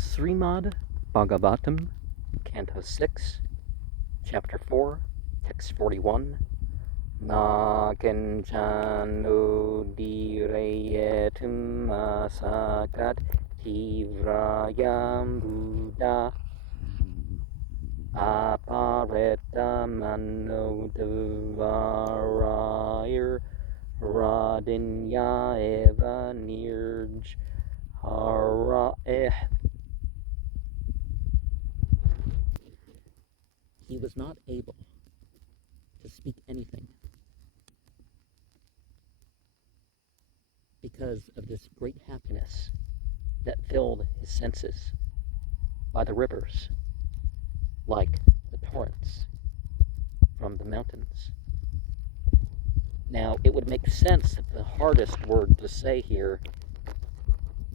Srimad Bhagavatam, Canto 6, Chapter 4, Text 41. Na kenchanu direyetum asakat tivrayam buddha aparetamano dvarayir radinya eva nirj haraeh. He was not able to speak anything because of this great happiness that filled his senses by the rivers, like the torrents from the mountains. Now, it would make sense that the hardest word to say here,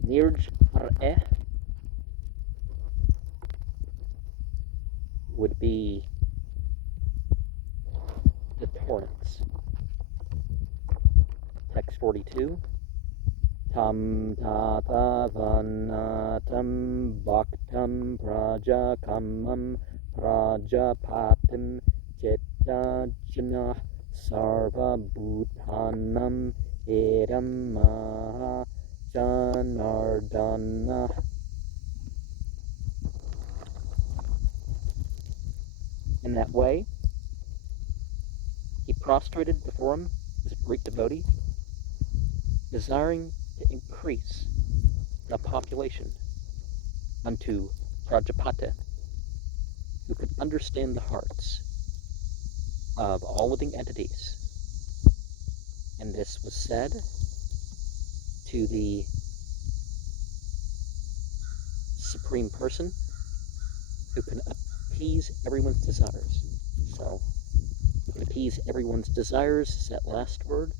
nirj har'eh, would be the torrents. Text 42. Tam tata vanatam bhaktam prajakamam prajapatim jettajana sarva bhutanam edam maha janardana. In that way, he prostrated before him as a great devotee, desiring to increase the population unto Prajapati, who could understand the hearts of all living entities. And this was said to the Supreme Person who can appease everyone's desires. So, who can appease everyone's desires is that last word.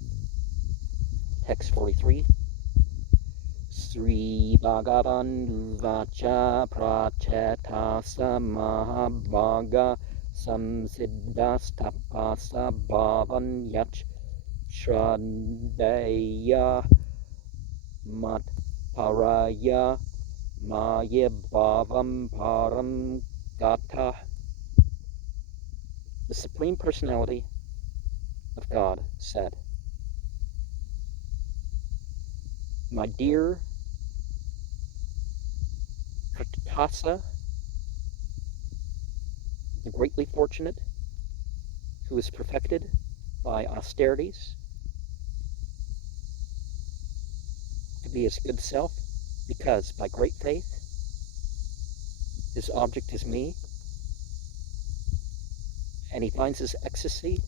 Text 43. Sri Bhagavan Vacha Prachetasa Mahabhaga Samsiddhastapasa Bhavan Yach Shraddaya Mat Paraya Maya Bhavam Param Gata. The Supreme Personality of God said, "My dear Pratitasa, the greatly fortunate, who is perfected by austerities to be his good self, because by great faith his object is me, and he finds his ecstasy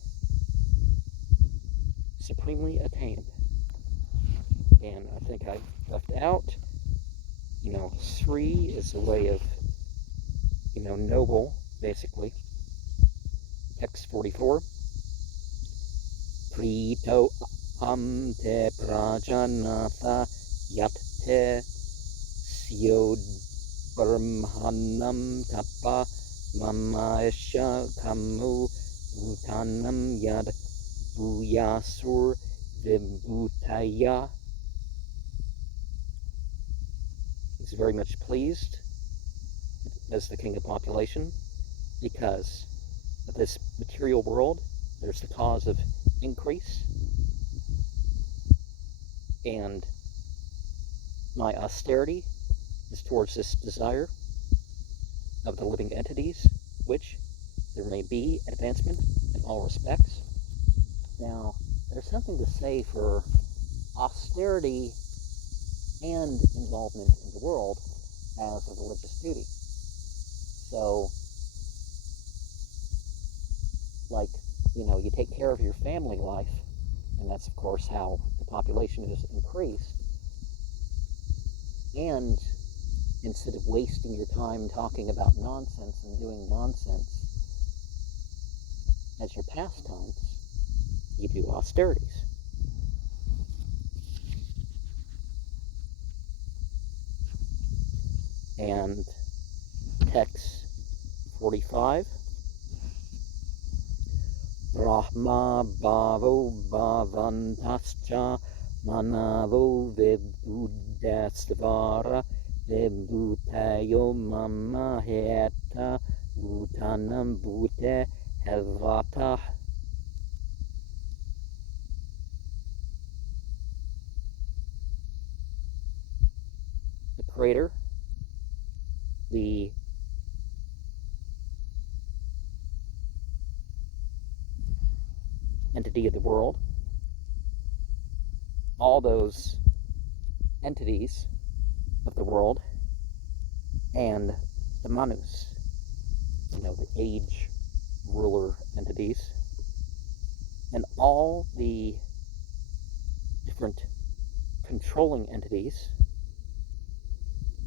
supremely attained." And I think I left out, Sri is a way of, noble, basically. Text 44. Prito te prajanatha yatte syod brahmanam tapa mamaesha kamu bhutanam yad bhuyasur vibhutaya. He's very much pleased as the king of population because of this material world. There's the cause of increase, and my austerity is towards this desire of the living entities, which there may be advancement in all respects. Now, there's something to say for austerity and involvement in the world as a religious duty. So, you take care of your family life, and that's, of course, how the population is increased. And instead of wasting your time talking about nonsense and doing nonsense as your pastimes, you do austerities. And text 45. Brahma bhavo bhavantascha manavo vibhuddhastvara Vibhutayo mama heta bhutanam bhute hevata. The creator, the entity of the world, all those entities of the world, and the manus, the age ruler entities, and all the different controlling entities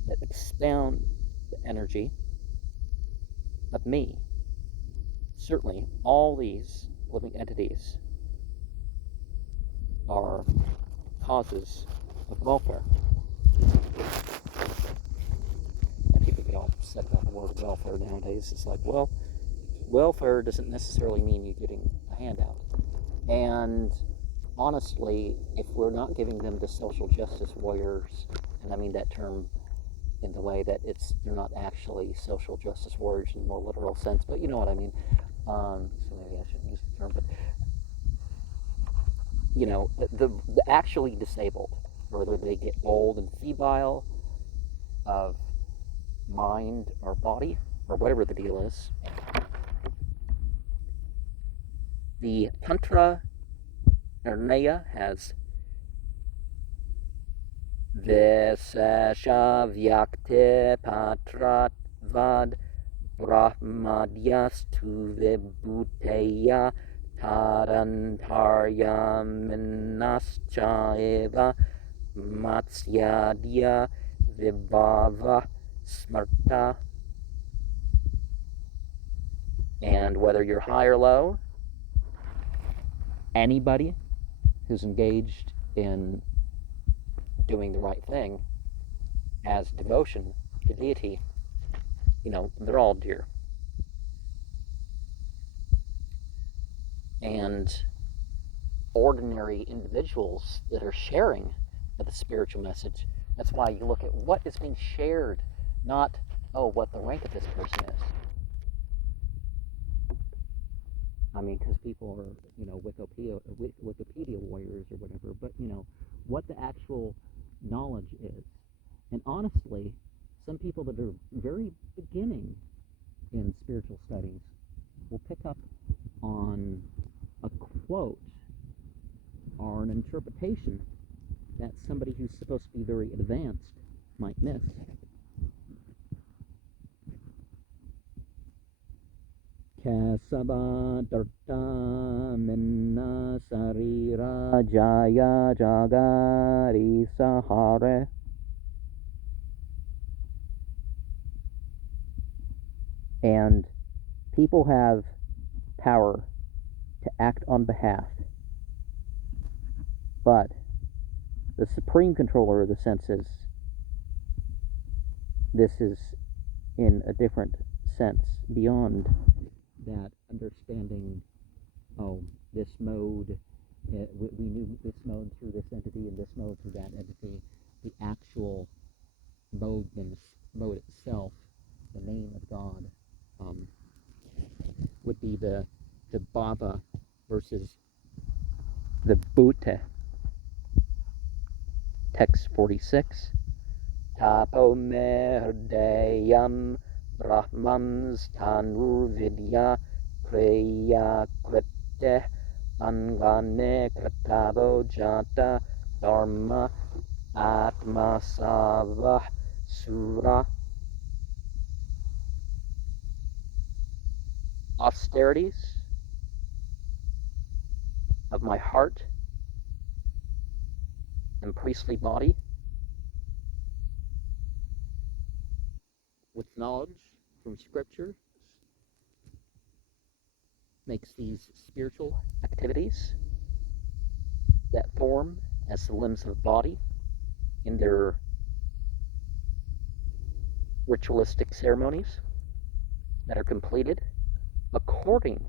that expound the energy of me. Certainly, all these living entities are causes of welfare. And people get all upset about the word welfare nowadays. It's like, well, welfare doesn't necessarily mean you getting a handout. And honestly, if we're not giving them the social justice warriors, and I mean that term in the way that they're not actually social justice warriors in a more literal sense, but you know what I mean. So maybe I shouldn't use the term, but the actually disabled, whether they get old and febile of mind or body or whatever the deal is, the Tantra Nirnaya has Vesesha Vyakte Patratvad Brahmadhyas tu Vibhuteya Tarantarya Minaschaeva Matsyadya Vibhava Smarta. And whether you're high or low, anybody who's engaged in doing the right thing as devotion to deity, they're all dear. And ordinary individuals that are sharing the spiritual message, that's why you look at what is being shared, not, what the rank of this person is. I mean, because people are, Wikipedia warriors or whatever, but, what the actual knowledge is. And honestly, some people that are very beginning in spiritual studies will pick up on a quote or an interpretation that somebody who's supposed to be very advanced might miss. Kasaba darta minna sarira jaya jagari sahare. And people have power to act on behalf, but the supreme controller of the senses, this is in a different sense beyond that understanding, this mode, we knew this mode through this entity and this mode through that entity. The actual mode itself, the name of God, would be the Bhava versus the Bhute. Text 46. Tapo merdeyam brahmans tanurvidya preya krite angane kratavo jata dharma atma savah sura. Austerities of my heart and priestly body, with knowledge from Scripture, makes these spiritual activities that form as the limbs of the body in their ritualistic ceremonies that are completed according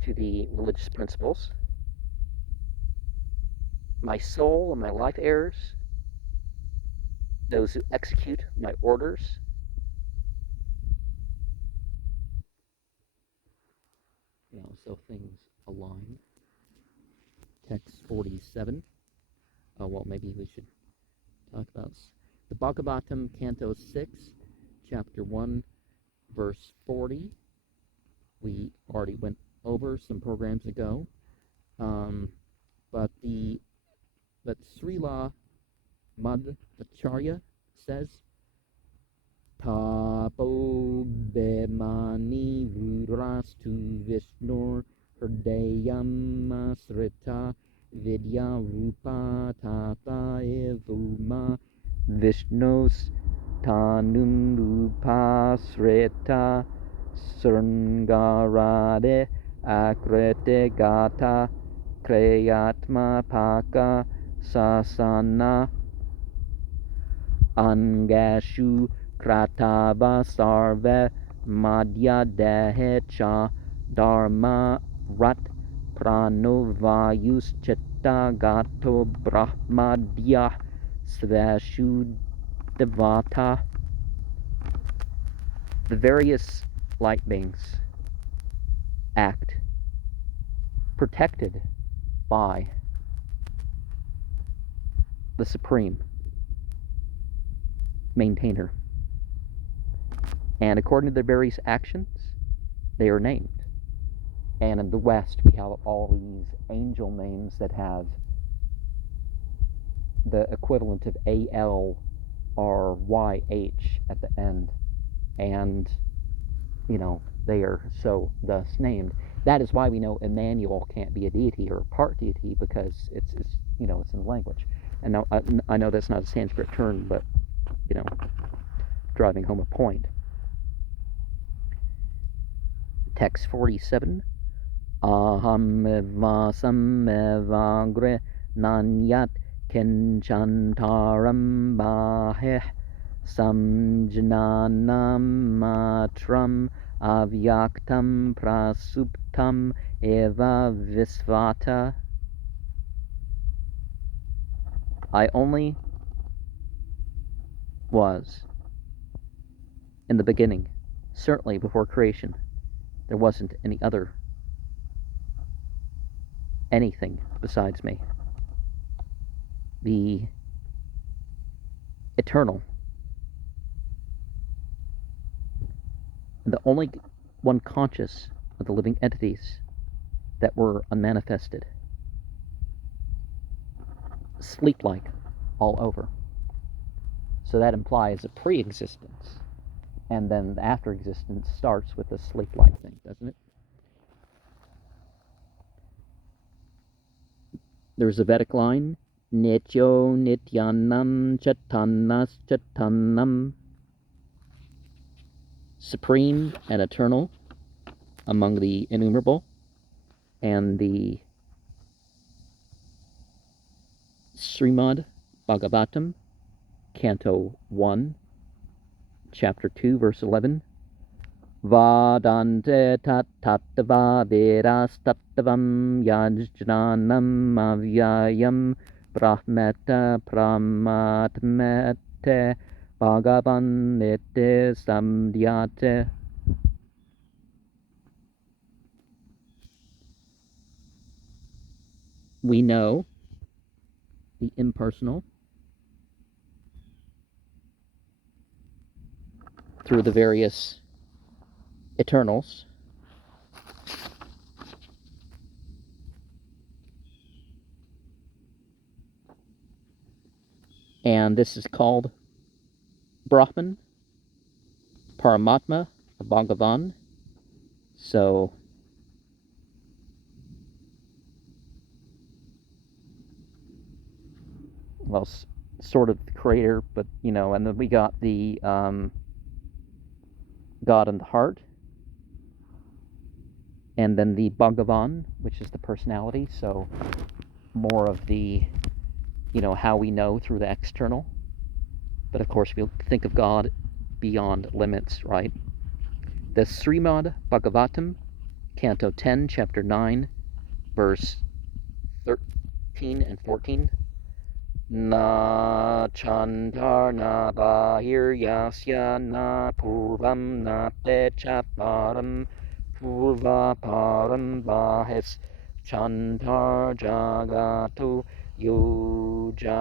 to the religious principles. My soul and my life heirs those who execute my orders. So things align. Text 47. Oh, well, maybe we should talk about the Bhagavatam, Canto 6, Chapter 1, Verse 40. We already went over some programs ago. But Srila Madhacharya says, Tapo Bemani Vurastu Vishnur Hridayam Asrita Vidya Rupa Tata Evuma Vishnos Tanum Upasrita Srngarade Akrete Gata Kreyatma Paka Sasana Angashu Kratava Sarve Madhya Dehecha Dharma Rat Pranovayus Chitta Gato Brahmadya Svashu Devata. The various light beings act protected by the Supreme Maintainer. And according to their various actions, they are named. And in the West, we have all these angel names that have the equivalent of A-L or Y-H at the end. And, they are so thus named. That is why we know Emmanuel can't be a deity or a part deity, because it's in the language. And now I know that's not a Sanskrit term, but driving home a point. Text 47. Aham vasam evagre nanyat kinchantaram baheh samjnanam matram avyaktam prasuptam eva visvata. I only was in the beginning, certainly before creation. There wasn't anything besides me. The eternal, the only one conscious of the living entities that were unmanifested, sleep-like all over. So that implies a pre-existence, and then the after-existence starts with a sleep-like thing, doesn't it? There's a Vedic line, Nityo Nityanam Chatanas Chatanam, supreme and eternal among the innumerable, and the Srimad Bhagavatam, Canto 1, Chapter 2, Verse 11, Vadante tat tattva vedas tattvam yajnanam avyayam brahmeta pramatmete bhagavan nite samdhyate. We know the impersonal through the various eternals, and this is called Brahman, Paramatma, or Bhagavan. So well, sort of the creator, but and then we got the God in the heart, and then the Bhagavan, which is the personality. So more of the how we know through the external, but of course we think of God beyond limits, right? The Srimad Bhagavatam, Canto 10, Chapter 9, Verse 13 and 14. Na Chandar na Bahiryasya na Purvam na Pechaparam Purvaparam Bahis Chandar Jagatu Yujagach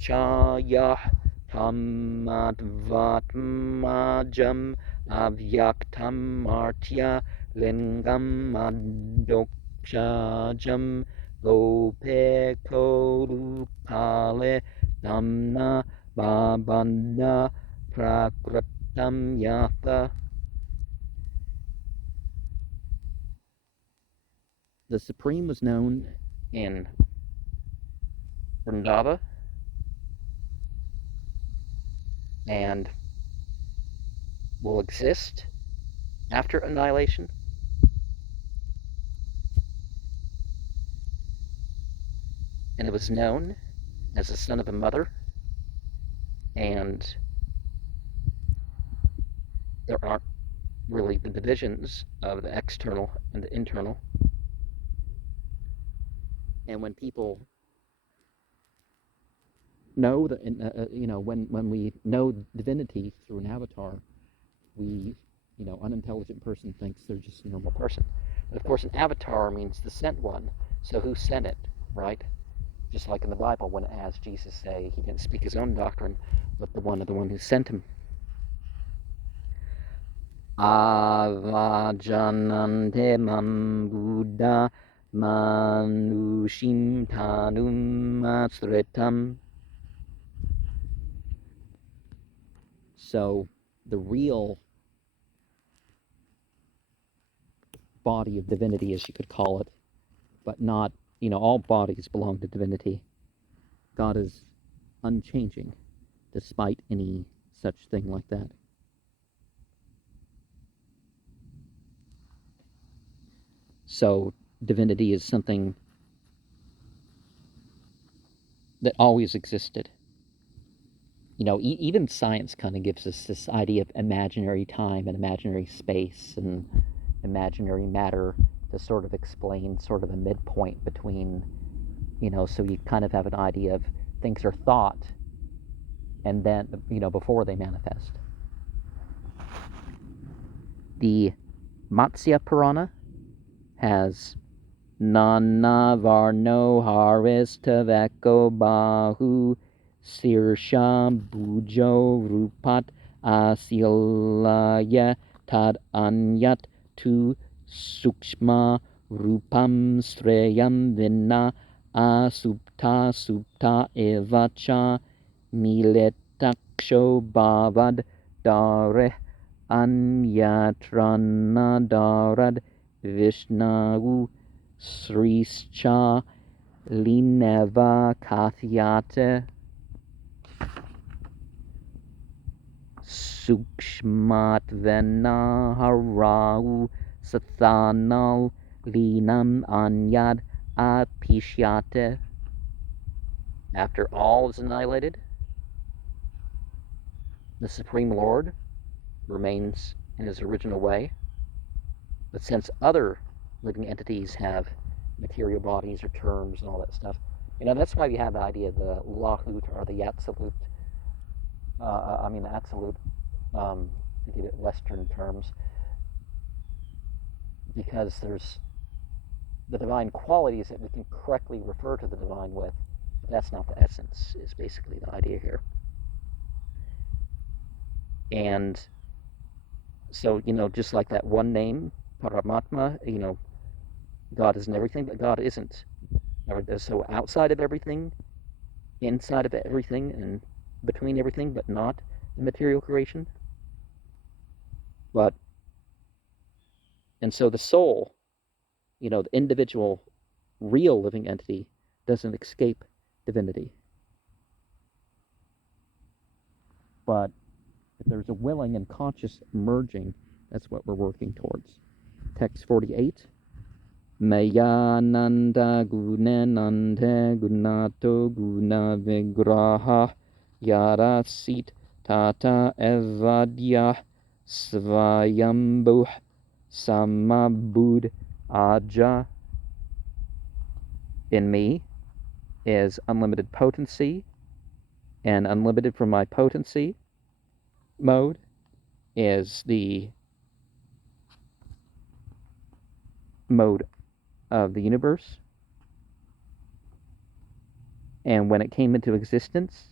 Chayah Tamadvatmajam Avyaktam Martya Lingam Madokshajam Lopekorupale Namna Babanda Prakritam Yatha. The Supreme was known in Vrindava and will exist after annihilation. And it was known as the son of a mother, and there aren't really the divisions of the external and the internal. And when people know that, when we know divinity through an avatar, we, unintelligent person thinks they're just a normal person. But of course, an avatar means the sent one. So who sent it, right? Just like in the Bible, when it has Jesus say he didn't speak his own doctrine, but the one who sent him. Avajanante mam Buddha manushim tanum masritam. So the real body of divinity, as you could call it, but not, all bodies belong to divinity. God is unchanging despite any such thing like that. So divinity is something that always existed. Even science kind of gives us this idea of imaginary time and imaginary space and imaginary matter to sort of explain sort of a midpoint between, so you kind of have an idea of things are thought and then, before they manifest. The Matsya Purana has Nana Varno Haris Taveko Bahu Sirsha Bujo Rupat Asilaya Tad Anyat Tu Sukshma Rupam Sreyam Vinna Asupta Supta Evacha Miletaksho Bavad Dareh Anyatrana Darad Vishnavu Srischa Lineva Kathyate Sukshmat Vena Harau Sathanal Linam Anyad Apishyate. After all is annihilated, the Supreme Lord remains in his original way. But since other living entities have material bodies or terms and all that stuff, that's why we have the idea of the Lahut or the Absolute. The Absolute, to give it Western terms, because there's the divine qualities that we can correctly refer to the divine with. But that's not the essence, is basically the idea here. And so, just like that one name, Paramatma, God isn't everything, but God isn't. So outside of everything, inside of everything, and between everything, but not the material creation. And so the soul, the individual, real living entity, doesn't escape divinity. But if there's a willing and conscious merging, that's what we're working towards. Text 48. Mayananda gunenande gunato guna vigraha yarasit tata evadya svayambhuh samabud aja. in me is unlimited potency, and unlimited from my potency mode is the mode of the universe. And when it came into existence,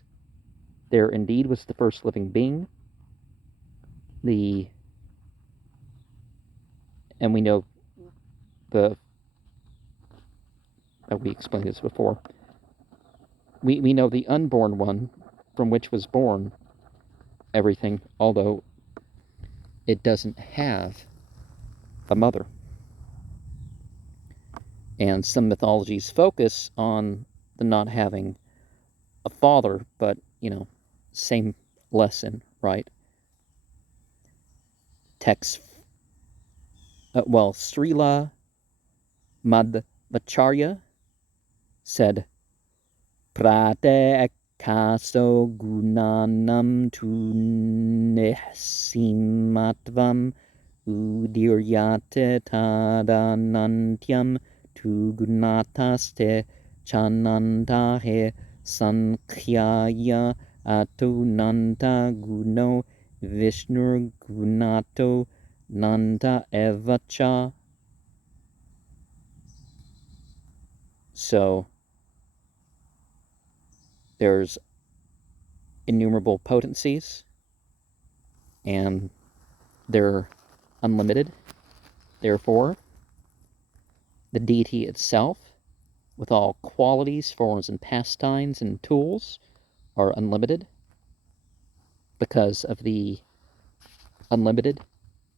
there indeed was the first living being. And we know we explained this before. We know the unborn one from which was born everything, although it doesn't have a mother. And some mythologies focus on the not having a father, but, same lesson, right? Text, Srila Madhvacharya said, Prate akaso gunanam tu nihsimatvam udiryate tadanantyam tu gunataste chanantahe sankhyaya atunanta guno vishnur gunato nanta evacha. So there's innumerable potencies, and they're unlimited. Therefore, the deity itself, with all qualities, forms, and pastimes and tools, are unlimited because of the unlimited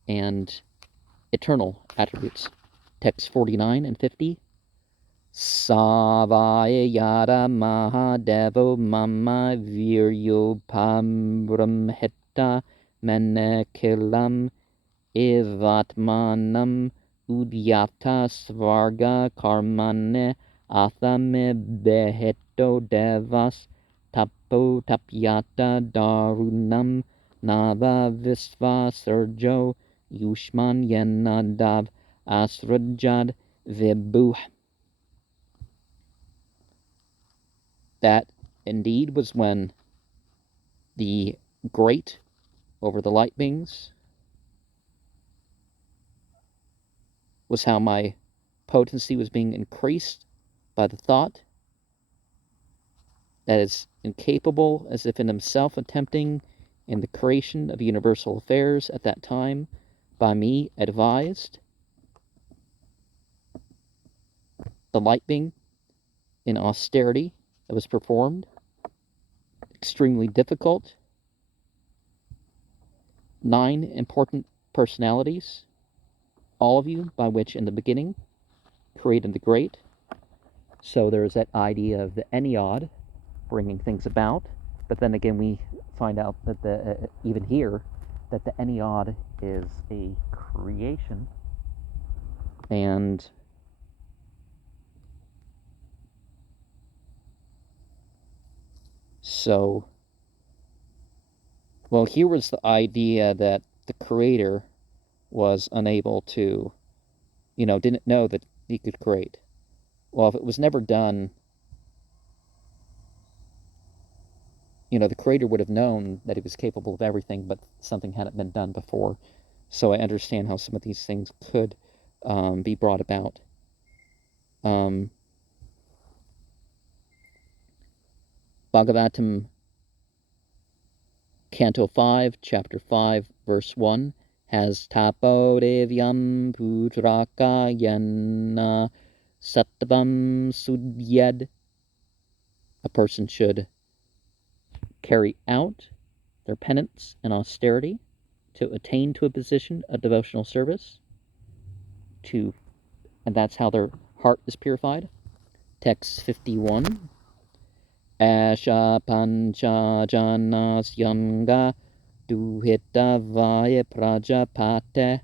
and eternal attributes. Text 49 and 50. Savaya yada mahadevo mama viryo pambrahmhita manekilam ivatmanam udyata svarga karmane athame beheto devas tapo tapyata darunam nava visva surjo yushman yenadav asrajad vibhuh. That indeed was when the great over the light beings was how my potency was being increased by the thought that is incapable, as if in himself attempting in the creation of universal affairs at that time, by me advised the light being in austerity that was performed, extremely difficult, 9 important personalities, all of you by which in the beginning created the great. So there's that idea of the Ennead bringing things about, but then again we find out that even here that the Ennead is a creation, and so, well, here was the idea that the creator was unable to, didn't know that he could create. Well, if it was never done, the creator would have known that he was capable of everything, but something hadn't been done before. So I understand how some of these things could be brought about. Bhagavatam, Canto 5, Chapter 5, Verse 1, has Tapo Devyam Putraka Yana Sattvam Sudyad. A person should carry out their penance and austerity to attain to a position of devotional service, and that's how their heart is purified. Text 51. Asha pancha janas yanga duhita vaya prajapate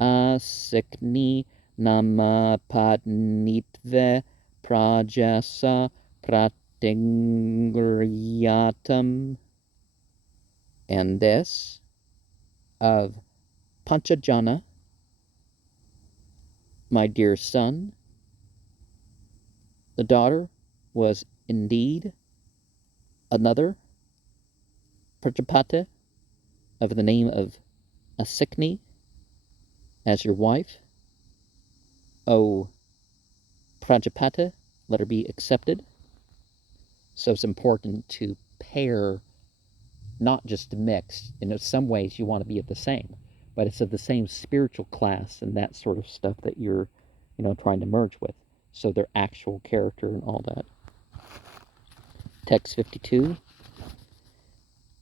asikni nama patnitve prajasa pratingriyatam. And this of Panchajana, my dear son, The daughter was indeed another Prajapati of the name of Asikni as your wife. O Prajapati, let her be accepted. So it's important to pair, not just to mix. In some ways you want to be of the same, but it's of the same spiritual class and that sort of stuff that you're, trying to merge with. So their actual character and all that. Text 52.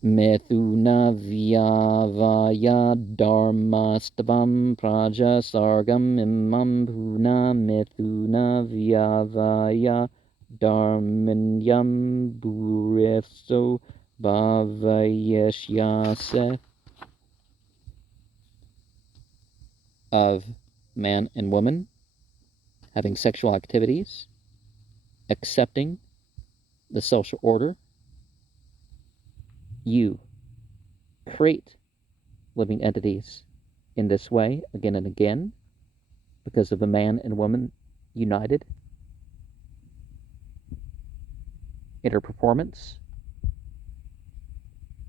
Methuna vyavaya dharmastavam praja sargam imam bhuna methuna vyavaya dharmanyam bhureso bhavayashyase. Of man and woman having sexual activities, accepting the social order. You create living entities in this way again and again because of the man and woman united in their performance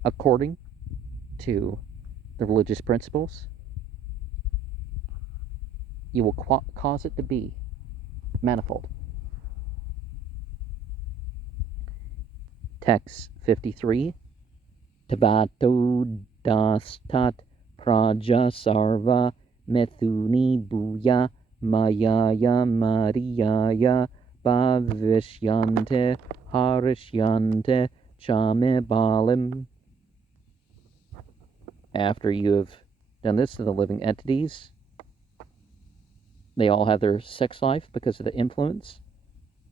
according to the religious principles. You will cause it to be manifold. Text 53. Tabato dastat praja sarva methuni bhuya mayaya mariyaya bhavishyante harishyante chame balim. After you have done this to the living entities, they all have their sex life because of the influence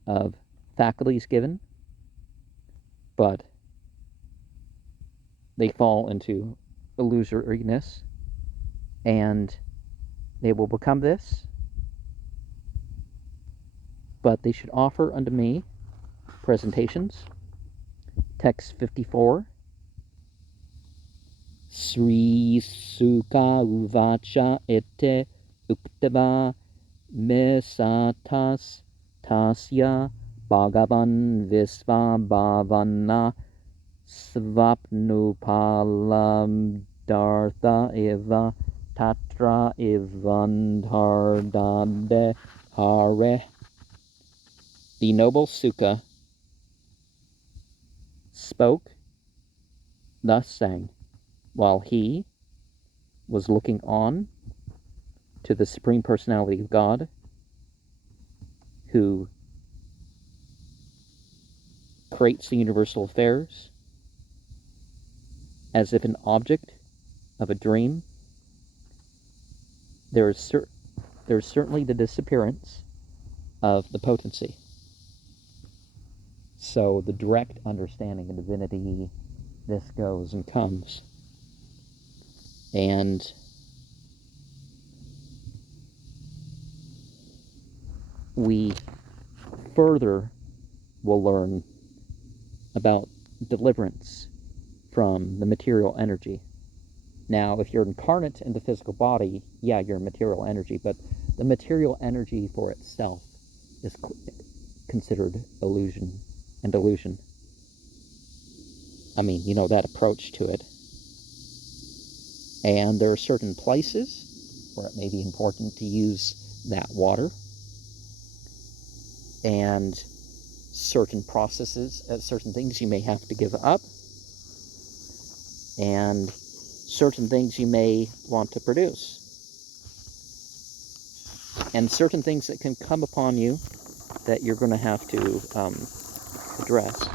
of faculties given, but they fall into illusoriness, and they will become this, but they should offer unto me presentations. Text 54. Sri Sukha Uvacha Ete Uktava Mesatas Tasya Bhagavan Visva Bhavana Svapnupalam Dartha Eva Tatra Evandhardade Hare. The noble Sukha spoke, thus saying, while he was looking on to the Supreme Personality of God, who creates the universal affairs as if an object of a dream. There is certainly the disappearance of the potency. So the direct understanding of divinity, this goes and comes. And we further will learn about deliverance from the material energy. Now, if you're incarnate in the physical body, yeah, you're material energy, but the material energy for itself is considered illusion and delusion. I mean, that approach to it. And there are certain places where it may be important to use that water, and certain processes, certain things you may have to give up, and certain things you may want to produce, and certain things that can come upon you that you're going to have to address.